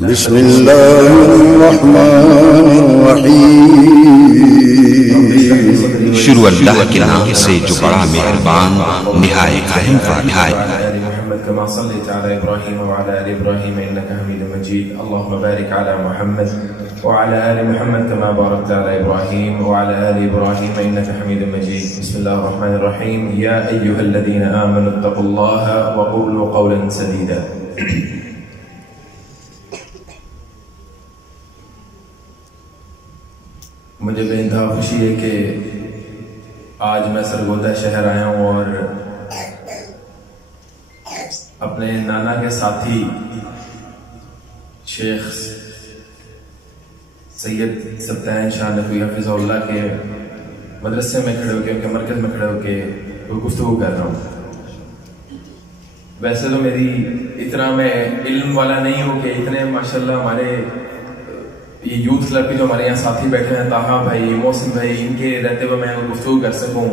بسم اللہ الرحمن الرحیم۔ شروع اللہ کے نام سے جو بڑا مہربان نہایت رحم والا ہے۔ كما صليت على إبراهيم وعلى آل إبراهيم إنك حميد مجيد اللهم بارك على محمد وعلى آل محمد كما باركت على إبراهيم وعلى آل إبراهيم إنك حميد مجيد بسم الله الرحمن الرحيم يا أيها الذين آمنوا اتقوا الله وقولوا قولا سديدا مجھے بے انتہا خوشی ہے کہ آج میں سرگودا شہر آیا ہوں اور اپنے نانا کے ساتھی شیخ سید سبتین شاہ نقوی حفظہ اللہ کے مدرسے میں کھڑے ہو کے ان کے مرکز میں کھڑے ہو کے گفتگو کر رہا ہوں۔ ویسے تو میری اتنا میں علم والا نہیں ہوں کہ اتنے ماشاءاللہ ہمارے یہ یوتھ کلب کے جو ہمارے یہاں ساتھی بیٹھے ہیں طاہا بھائی محسن بھائی ان کے رہتے ہوئے میں گفتگو کر سکوں،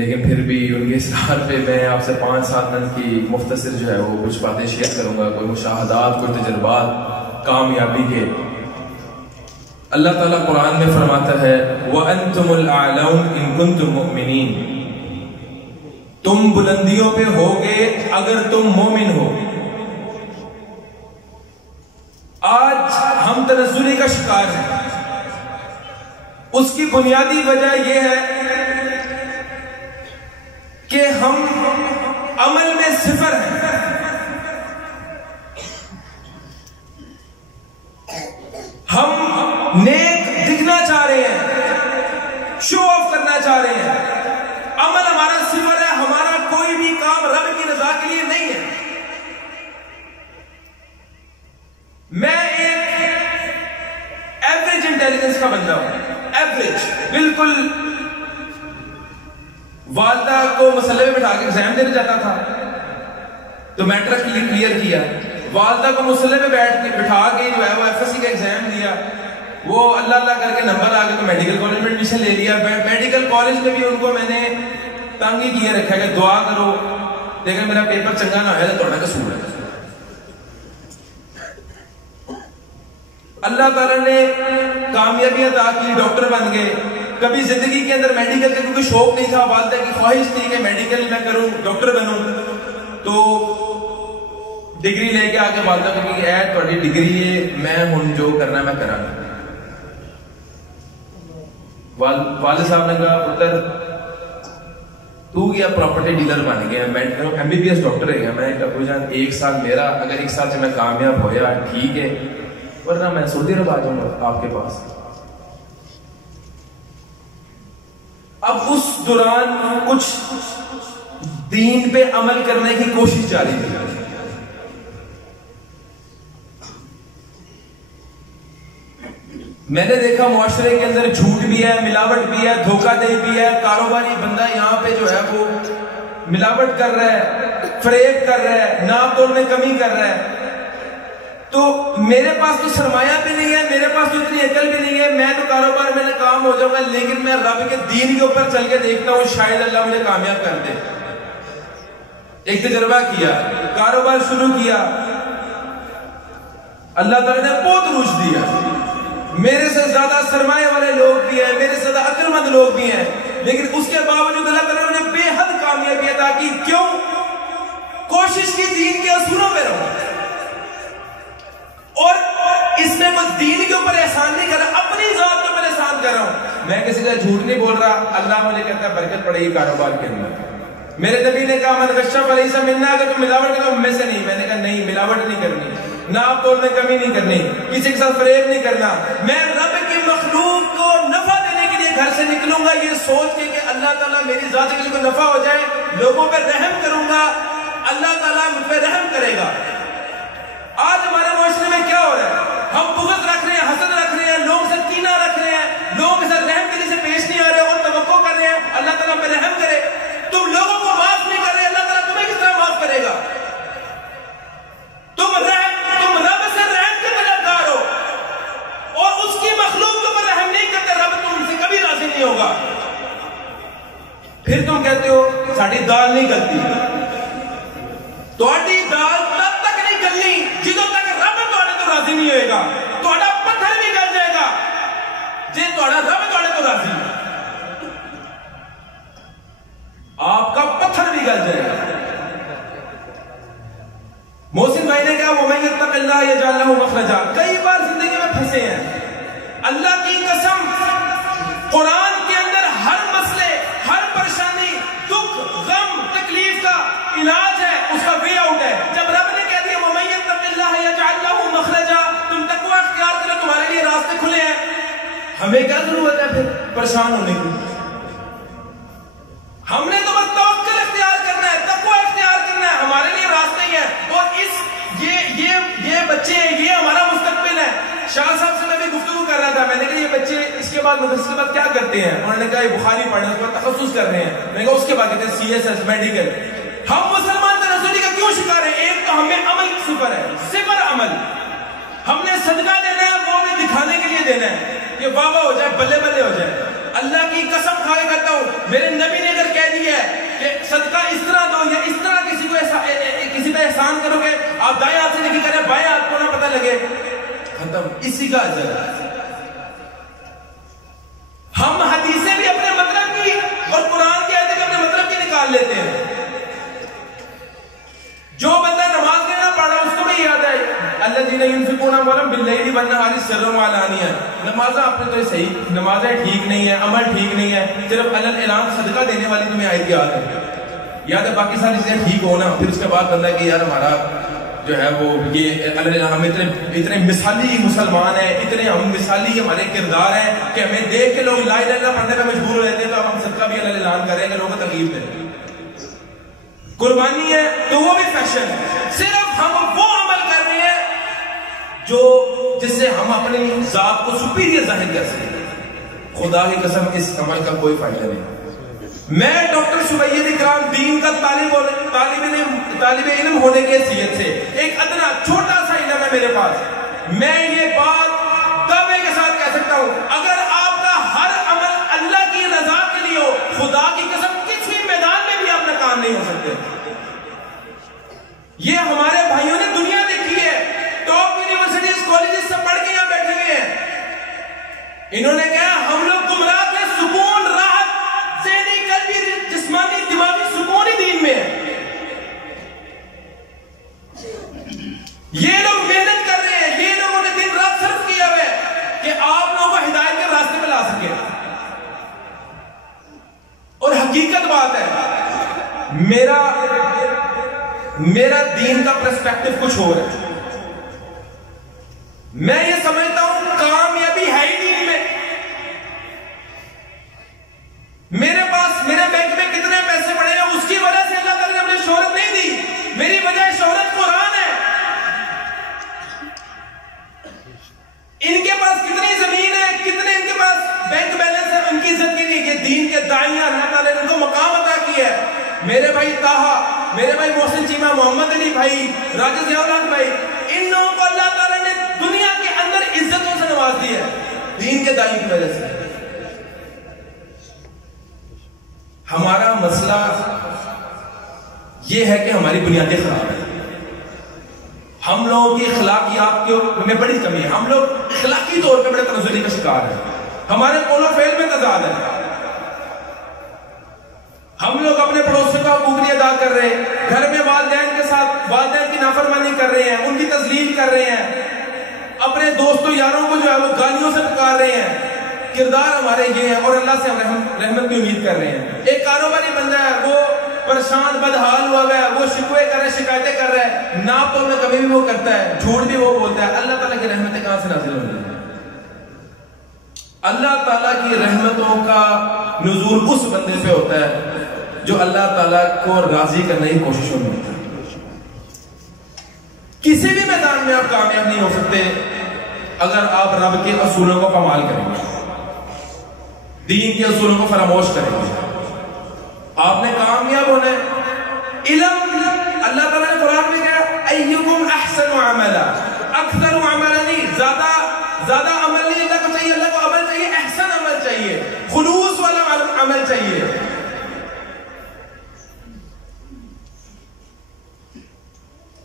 لیکن پھر بھی ان کے اصرار پہ میں آپ سے 5-7 منٹ کی مختصر جو ہے وہ کچھ باتیں شیئر کروں گا، کوئی مشاہدات، کوئی تجربات کامیابی کے۔ اللہ تعالیٰ قرآن میں فرماتا ہے وَأَنْتُمُ الْأَعْلَوْنَ إِن كُنتُم مُؤْمِنِينَ، تم بلندیوں پہ ہوگے اگر تم مومن ہو۔ آج ہم تنزلی کا شکار ہیں، اس کی بنیادی وجہ یہ ہے کہ ہم عمل میں صفر ہیں۔ ہم نیک دکھنا چاہ رہے ہیں، شو آف کرنا چاہ رہے ہیں، عمل ہمارا صفر ہے، ہمارا کوئی بھی کام رب کی رضا کے لیے نہیں ہے۔ میں ایک ایوریج انٹیلیجنس کا بندہ ہوں، ایوریج بالکل۔ والدہ کو مسئلے میں بٹھا کے ایگزام دینے جاتا تھا تو میٹرک کلیئر کیا، والدہ کو مسئلے میں بٹھا کے جو ہے وہ FSC کا ایگزام دیا، وہ اللہ اللہ کر کے نمبر آ گئے تو میڈیکل کالج میں ایڈمیشن لے لیا۔ میڈیکل کالج میں بھی ان کو میں نے تنگ ہی کیے رکھا کہ دعا کرو لیکن میرا پیپر چنگا نہ ہوا تو تھوڑا قصور ہے۔ اللہ تعالیٰ نے کامیابی عطا کی، ڈاکٹر بن گئے۔ کبھی زندگی کے اندر میڈیکل کا کوئی شوق نہیں تھا، والدہ کی خواہش تھی کہ میڈیکل میں کروں، ڈاکٹر بنوں، تو ڈگری لے کے آگے والدہ کو کہ اے تھوڑی ڈگری ہے، میں ہوں جو کرنا میں کرا۔ والد صاحب نے کہا پتر تو کیا پراپرٹی ڈیلر بن گیا، میں MBBS ڈاکٹر ہے گا۔ میں نے کہا ابو جان 1 سال میرا، اگر 1 سال سے میں کامیاب ہویا ٹھیک ہے، ورنہ میں سعودی عرب آ جاؤں گا آپ کے پاس۔ اب اس دوران کچھ دین پہ عمل کرنے کی کوشش جاری تھی۔ میں نے دیکھا معاشرے کے اندر جھوٹ بھی ہے، ملاوٹ بھی ہے، دھوکہ دہی بھی ہے، کاروباری بندہ یہاں پہ جو ہے وہ ملاوٹ کر رہا ہے، فریب کر رہا ہے، ناپ تول میں کمی کر رہا ہے۔ تو میرے پاس تو سرمایہ بھی نہیں ہے، میرے پاس تو اتنی عقل بھی نہیں ہے، میں تو کاروبار میں کام ہو جاؤں گا، لیکن میں رب کے دین کے اوپر چل کے دیکھتا ہوں شاید اللہ مجھے کامیاب کر دے۔ ایک تجربہ کیا، کاروبار شروع کیا، اللہ تعالیٰ نے بہت روش دیا، میرے سے زیادہ سرمایہ والے لوگ بھی ہیں، میرے سے زیادہ عقل مند لوگ بھی ہیں، لیکن اس کے باوجود اللہ تعالیٰ نے بے حد کامیابی عطا کی۔ کیوں؟ کوشش کی دین کے اصولوں پہ رہو، اور اس میں کچھ دین کے اوپر احسان نہیں کر رہا، اپنی ذات کے اوپر احسان کر رہا ہوں۔ میں کسی کا جھوٹ نہیں بول رہا، اللہ مجھے کہتا ہے برکت پڑے گی کاروبار کے اندر۔ میرے نبی نے کہا من غش فلیس منا، اگر تم ملاوٹ کرو میں سے نہیں۔ میں نے کہا نہیں، ملاوٹ نہیں کرنی، ناپ تول میں کمی نہیں کرنی، کسی کے ساتھ فریب نہیں کرنا۔ میں رب کی مخلوق کو نفع دینے کے لیے گھر سے نکلوں گا یہ سوچ کے کہ اللہ تعالیٰ میری ذات کے لیے کوئی نفع ہو جائے، لوگوں پہ رحم کروں گا، اللہ تعالیٰ مجھ پہ رحم کرے گا۔ آج ہمارے معاشرے میں کیا ہو رہا ہے؟ ہم بغض رکھ رہے ہیں، حسد رکھ رہے ہیں، لوگوں سے کینہ رکھ رہے ہیں، لوگوں کے ساتھ رحم کے لیے سے پیش نہیں آ رہے اور توقع کر رہے ہیں اللہ تعالیٰ پہ رحم کرے۔ تم لوگوں کو معاف نہیں کر رہے، اللہ تعالیٰ تمہیں کس طرح معاف کرے گا؟ تم رب سے رحم کے طلبگار ہو اور اس کی مخلوق کے اوپر رحم نہیں کرتے، رب تم سے کبھی راضی نہیں ہوگا۔ پھر تم کہتے ہو ساڑی دال نہیں گلتی، تو دال تب تک نہیں گلنی جدوں تک ہوئے گا, تھوڑا پتھر بھی گل جائے گا جی تھوڑا رب تھوڑے تو راضی ہے, آپ کا پتھر بھی گل جائے گا. محسن بھائی نے کہا وَمَن يَتَّقِ اللَّهَ يَجْعَلْ لَهُ مَخْرَجًا. کئی بار زندگی میں پھنسے ہیں, اللہ کی قسم قرآن کے اندر ہر مسئلے, ہر پریشانی, دکھ, غم, تکلیف کا علاج ہے, اس کا وے آؤٹ ہے. جب رب نے کہہ دیا وَمَن يَتَّقِ اللَّهَ يَجْعَلْ لَهُ مَخْرَجًا, تم تقوی اختیار کرو تمہارے لیے راستے کھلے ہیں. ہمیں کیا ضرورت ہے پھر پریشان ہونے کی؟ ہم نے تو بس توکل اختیار کرنا ہے, تقوی اختیار کرنا ہے, ہمارے لیے راستے ہی ہے. اور یہ بچے یہ ہمارا مستقبل ہے. شاہ صاحب سے میں بھی گفتگو کر رہا تھا, میں نے کہا یہ بچے اس کے بعد مدرسے کے بعد کیا کرتے ہیں؟ انہوں نے کہا یہ بخاری پڑھنا, اس کے بعد تخصص کر رہے ہیں. میں نے کہا اس کے بعد کہتے ہیں سی ایس ایس میڈیکل. ہم مسلمان تناسلی کا کیوں شکار ہیں؟ ایک تو ہمیں عمل صفر ہے, صفر عمل. ہم نے صدقہ دینا ہے وہ بھی دکھانے کے لیے دینا ہے کہ واہ واہ ہو جائے, بلے بلے ہو جائے. اللہ کی قسم کھا کے کہتا ہوں, میرے نبی نے اگر کہہ دیا ہے کہ صدقہ اس طرح دو یا اس طرح کسی پہ احسان کرو گے, آپ دائیں ہاتھ سے نہیں کریں, بائیں ہاتھ کو نہ پتہ لگے, ختم, اسی کا اجر ہے. ہم حدیثیں بھی اپنے مطلب کی اور قرآن کی آیتیں بھی اپنے مطلب کی نکال لیتے ہیں. جو بندہ نماز کے نہ پڑھا اس کو بھی یاد ہے الذین ينفقون اموالهم باللیل والنہار سرا وعلانیہ. نمازیں آپ نے تو صحیح, نمازیں ٹھیک نہیں ہے, عمل ٹھیک نہیں ہے, صرف علل اعلان صدقہ دینے والی تمہیں آیت یاد ہے, یاد ہے, باقی ساری چیزیں ٹھیک ہونا. پھر اس کے بعد بندہ کہ یار ہمارا جو ہے وہ یہ ہم اتنے مثالی مسلمان ہیں, اتنے ہم مثالی ہمارے کردار ہیں کہ ہمیں دیکھ کے لوگ لا الہ الا اللہ پڑھنے پہ مجبور ہو رہتے ہیں, تو ہم صدقہ بھی علل اعلان کریں گے, لوگوں کو تکلیف دیں. قربانی ہے تو وہ بھی فیشن ہے. صرف ہم وہ عمل کر رہے ہیں جو جس سے ہم اپنی ذات کو سپیریئر ظاہر کر سکیں. خدا کی قسم اس عمل کا کوئی فائدہ نہیں. میں ڈاکٹر شبیر اکرام دین کا طالب علم ہونے کی حیثیت سے ایک ادنا چھوٹا سا علم ہے میرے پاس, میں یہ بات دعوے کے ساتھ کہہ سکتا ہوں, اگر آپ کا ہر عمل اللہ کی رضا کے لیے ہو, خدا کی قسم کسی میدان میں بھی آپ ناکام نہیں ہو سکتے. یہ ہمارے بھائیوں نے دنیا دیکھی ہے, ٹاپ یونیورسٹیز کالجز سے پڑھ کے یہاں بیٹھے ہوئے ہیں. انہوں نے کہا ہم لوگ گمراہ تھے, سکون, راحت, ذہنی, قلبی, جسمانی, دماغی سکون ہی دین میں ہے. یہ لوگ محنت کر رہے ہیں, یہ لوگوں نے دن رات صرف کیا ہوا ہے کہ آپ لوگوں کو ہدایت کے راستے پہ لا سکے. اور حقیقت بات ہے, میرا دین کا پرسپیکٹو کچھ اور ہے. میں یہ سمجھتا ہوں کامیابی ہے ہی دین میں. میرے بینک میں کتنے پیسے پڑے ہیں, اس کی وجہ سے اللہ تعالیٰ نے مجھے شہرت نہیں دی. میری وجہ شہرت قرآن ہے. ان کے پاس کتنی زمین ہے, کتنے ان کے پاس بینک بیلنس ہے, ان کی عزت کے لیے یہ دین کے داعیاں اللہ تعالیٰ نے ان کو مقام عطا کیا ہے. میرے بھائی طاہا, میرے بھائی محسن چیمہ, محمد علی بھائی, راجہ ضیاء الحق بھائی, ان لوگوں کو اللہ تعالیٰ نے دنیا کے اندر عزتوں سے نواز دی ہے دین کے داعی کی وجہ سے. ہمارا مسئلہ یہ ہے کہ ہماری بنیادیں خراب ہیں. ہم لوگوں کی اخلاقیات میں بڑی کمی ہے. ہم لوگ اخلاقی طور پہ بڑے تنزلی کا شکار ہیں. ہمارے قول و فعل میں تضاد ہے. ہم لوگ اپنے پڑوسیوں کا حقوق نہیں ادا کر رہے, گھر میں والدین کے ساتھ والدین کی نافرمانی کر رہے ہیں, ان کی تذلیل کر رہے ہیں, اپنے دوستوں یاروں کو جو ہے وہ گالیوں سے پکار رہے ہیں. کردار ہمارے یہ ہیں اور اللہ سے ہم رحمت کی امید کر رہے ہیں. ایک کاروباری بندہ ہے, وہ پریشان بدحال ہوا ہے, وہ شکوے کر رہا ہے, شکایتیں کر رہا ہے, ناپ تو میں کمی بھی وہ کرتا ہے, جھوٹ بھی وہ بولتا ہے. اللہ تعالیٰ کی رحمتیں کہاں سے نازل ہوں گی؟ اللہ تعالیٰ کی رحمتوں کا نزول اس بندے پہ ہوتا ہے جو اللہ تعالیٰ کو راضی کرنے کی کوششوں میں ہوتا ہے. کسی بھی میدان میں آپ کامیاب نہیں ہو سکتے اگر آپ رب کے اصولوں کو پامال کریں گے, دین کے اصولوں کو فراموش کریں گے. آپ نے کامیاب ہونا ہے. علم, اللہ تعالیٰ نے قرآن میں کہا ایکم احسن عملا, اکثر عملا نہیں, زیادہ عمل نہیں اللہ کو چاہیے. اللہ کو عمل چاہیے, احسن عمل چاہیے, خلوص والا عمل چاہیے.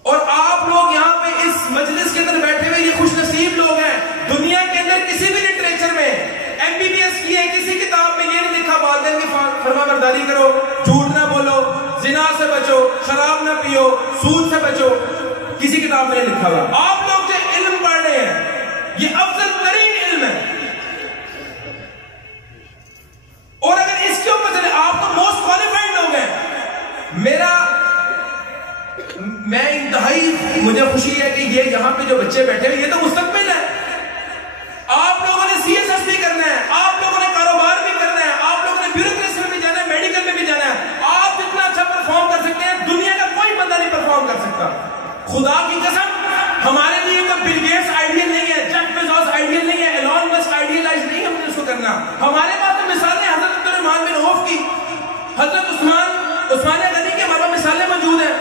اور آپ لوگ یہاں پہ اس مجلس کے اندر بیٹھے ہوئے یہ خوش نصیب سود سے بچو، کسی کتاب میں نہیں لکھا ہوا. آپ لوگ جو علم پڑھ رہے ہیں یہ افضل ترین علم ہے، اور اگر اس کے اوپر چلے آپ تو موسٹ کوالیفائڈ لوگ ہیں. میں انتہائی مجھے خوشی ہے کہ یہ یہاں پہ جو بچے بیٹھے ہیں یہ تو مستقبل ہے. آپ لوگوں نے سی ایس ایس بھی کرنا ہے، آپ لوگوں نے کاروبار بھی کرنا ہے، آپ لوگوں نے بیوروکریسی میں بھی جانا ہے، میڈیکل میں بھی جانا ہے. آپ جتنا اچھا پرفارم کر سکتے ہیں دنیا کا کوئی بندہ نہیں پرفارم کر سکتا. خدا کی قسم ہمارے لیے کوئی بل گیٹس آئیڈیل نہیں ہے، جیف بیزوس آئیڈیل نہیں ہے، ایلون مسک آئیڈیلائز نہیں ہے ہم نے اس کو کرنا. ہمارے پاس تو مثالیں حضرت عبدالرحمن بن عوف کی، حضرت عثمان غنی کی ہمارے پاس مثالیں موجود ہیں.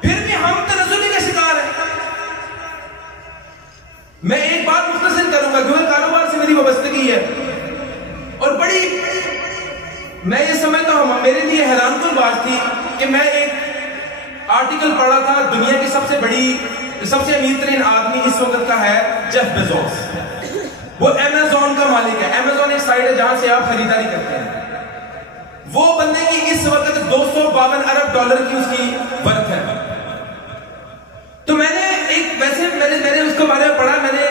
پھر بھی ہم تنزلی کا شکار ہیں. میں ایک بات مختصر کروں گا، جو کاروبار سے میری وابستگی ہے اور بڑی میں یہ سمجھتا ہوں میرے لیے حیران کن بات تھی کہ میں ایک آرٹیکل پڑھا تھا، دنیا کی سب سے امیر ترین آدمی اس وقت کا ہے جیف بیزوس. وہ امیزون کا مالک ہے. امیزون ایک سائٹ ہے جہاں سے آپ خریداری کرتے ہیں. وہ بندے کی اس وقت $252 ارب کی اس کی ورتھ ہے. تو میں نے میں نے اس کے بارے میں پڑھا، میں نے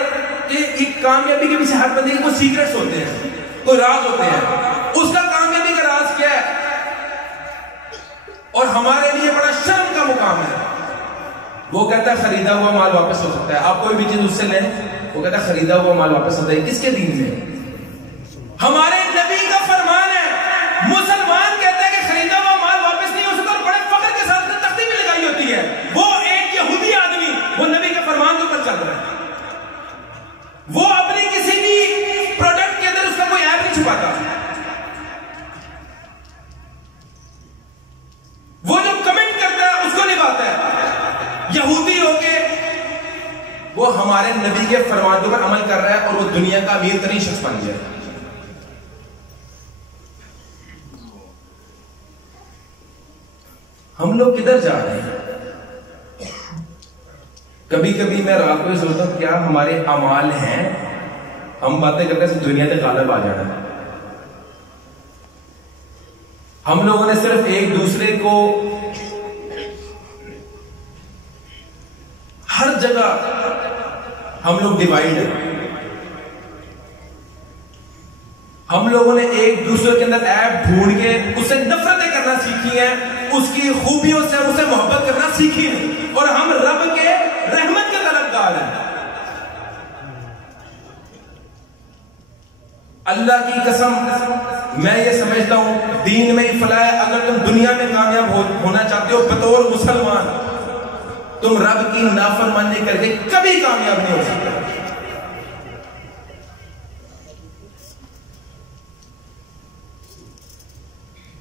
کہ ایک کامیابی کے پیچھے ہر بندے کے کوئی سیکرٹس ہوتے ہیں، کوئی راز ہوتے ہیں. اس کا کامیابی کا راز کیا ہے؟ اور ہمارے لیے بڑا شرم کا مقام ہے. وہ کہتا ہے خریدا ہوا مال واپس ہو سکتا ہے. آپ کوئی بھی چیز اس سے لیں، وہ کہتا ہے خریدا ہوا مال واپس ہوتا ہے. کس کے دین میں؟ ہمارے نبی کا فرمان ہے. مسلمان کہتا ہے کہ خریدا ہوا مال واپس نہیں ہو سکتا، اور بڑے فخر کے ساتھ تختی بھی لگائی ہوتی ہے. وہ ایک یہودی آدمی وہ نبی کے فرمان کے اوپر چل رہا ہے. وہ اپنی کسی بھی پروڈکٹ کے اندر اس کا کوئی عیب نہیں چھپاتا. وہ جو کمنٹ کرتا ہے اس کو نبھاتا ہے. یہودی ہو کے وہ ہمارے نبی کے فرمان کے اوپر عمل کر رہا ہے اور وہ دنیا کا امیر ترین شخص بن گیا. ہم لوگ کدھر جا رہے ہیں؟ کبھی کبھی میں رات کو سوچتا ہوں کیا ہمارے اعمال ہیں؟ ہم باتیں کرتے ہیں دنیا سے غالب آ جانا. ہم لوگوں نے صرف ایک دوسرے کو ہر جگہ ہم لوگ ڈیوائیڈ ہیں. ہم لوگوں نے ایک دوسرے کے اندر عیب ڈھونڈ کے اسے نفرتیں کرنا سیکھی ہیں، اس کی خوبیوں سے اسے محبت کرنا سیکھی نہیں، اور ہم رب کے رحمت کے طلبگار ہیں. اللہ کی قسم میں یہ سمجھتا ہوں دین میں ہی فلاح ہے. اگر تم دنیا میں کامیاب ہونا چاہتے ہو بطور مسلمان، تم رب کی نافرمانی کر کے کبھی کامیاب نہیں ہو سکتے.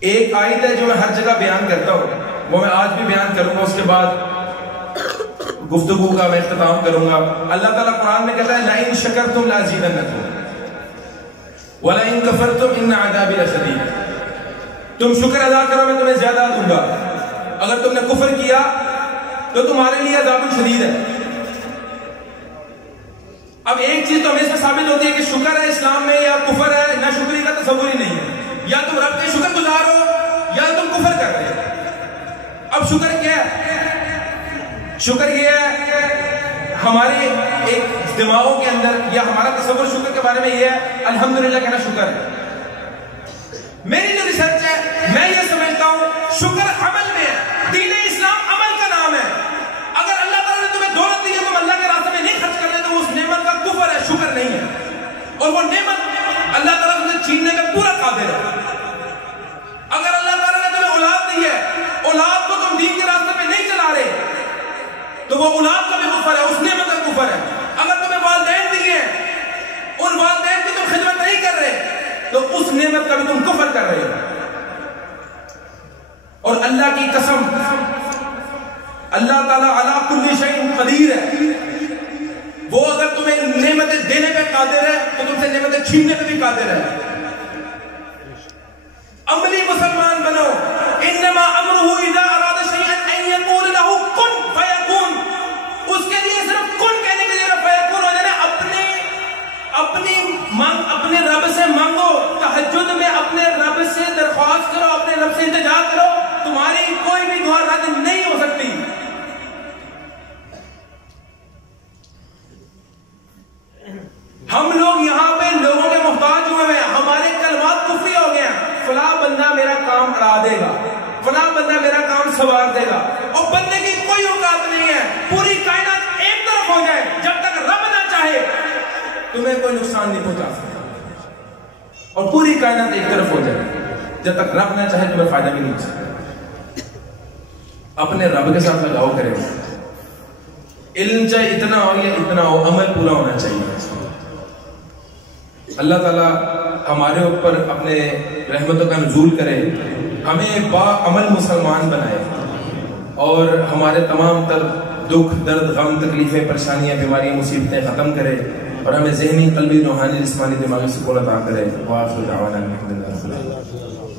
ایک آیت ہے جو میں ہر جگہ بیان کرتا ہوں، وہ میں آج بھی بیان کروں گا، اس کے بعد گفتگو کا میں اختتام کروں گا. اللہ تعالیٰ قرآن میں کہتا ہے لَإِن شَكَرْتُمْ لَأَزِيدَنَّكُمْ وَلَئِن كَفَرْتُمْ إِنَّ عَذَابِي لَشَدِيدٌ. تم شکر ادا کرو میں تمہیں زیادہ دوں گا، اگر تم نے کفر کیا تو تمہارے لیے عذاب شدید ہے. اب ایک چیز تو ہمیں اس میں ثابت ہوتی ہے کہ شکر ہے اسلام میں یا کفر ہے، نہ شکری کا تصور ہی نہیں ہے. یا تم رب کے شکر گزار ہو یا تم کفر کر رہے ہو. اب شکر کیا ہے؟ شکر یہ ہے کہ ہمارے ایک دماغوں کے اندر یا ہمارا تصور شکر کے بارے میں یہ ہے الحمدللہ کہنا شکر ہے. میری جو ریسرچ ہے میں یہ سمجھتا ہوں شکر عمل میں ہے. دین اسلام عمل کا نام ہے. اگر اللہ تعالیٰ نے تمہیں دولت دی ہے تم اللہ کے راستے میں نہیں خرچ کر رہے تو اس نعمت کا کفر ہے، شکر نہیں ہے. اور وہ نعمت اللہ تعالیٰ تمہیں چھیننے کا پورا قادر ہے. اگر اللہ تعالیٰ نے تمہیں اولاد دی ہے، اولاد کو تم دین کے راستے پہ نہیں چلا رہے تو وہ اولاد کا بھی کفر ہے، اس نعمت کا کفر ہے. اگر تمہیں والدین دیے ان والدین کی تم خدمت نہیں کر رہے تو اس نعمت کا بھی تم کفر کر رہے ہو. اور اللہ کی قسم اللہ تعالیٰ علی کل شیء قدیر ہے. وہ اگر تمہیں نعمتیں دینے پہ قادر ہے تو تم سے نعمتیں چھیننے پہ بھی قادر ہے. عملی مسلمان بنو. انما امرہ اذا اراد شیئا ان یقول له کن فیکون. اس کے لیے صرف کن کہنے کے لیے فیکون ہو جانا. اپنے رب سے مانگو، تہجد میں اپنے رب سے درخواست کرو، اپنے رب سے التجا کرو تمہاری کوئی بھی دعا رد نہیں ہو سکتی. ہم لوگ یہاں پہ لوگوں کے محتاج ہوئے ہیں, ہمارے کلمات کفری ہو گئے ہیں. فلاں بندہ میرا کام اڑا دے گا, فلاں بندہ میرا کام سنوار دے گا, اور بندے کی کوئی اوقات نہیں ہے. پوری کائنات ایک طرف ہو جائے, جب تک رب نہ چاہے تمہیں کوئی نقصان نہیں پہنچا سکتا. اور پوری کائنات ایک طرف ہو جائے, جب تک رب نہ چاہے تمہیں فائدہ بھی نہیں ہو سکتا. اپنے رب کے ساتھ لگاؤ کرے, علم چاہے اتنا ہو یا اتنا ہو, عمل پورا ہونا چاہیے. اللہ تعالیٰ ہمارے اوپر اپنے رحمتوں کا نزول کرے, ہمیں با عمل مسلمان بنائے, اور ہمارے تمام تر دکھ, درد, غم, تکلیفیں, پریشانیاں, بیماریاں, مصیبتیں ختم کرے, اور ہمیں ذہنی, قلبی, روحانی, جسمانی, دماغی سکون عطا کرے. وآخر دعوانا الحمدللہ رب العالمین.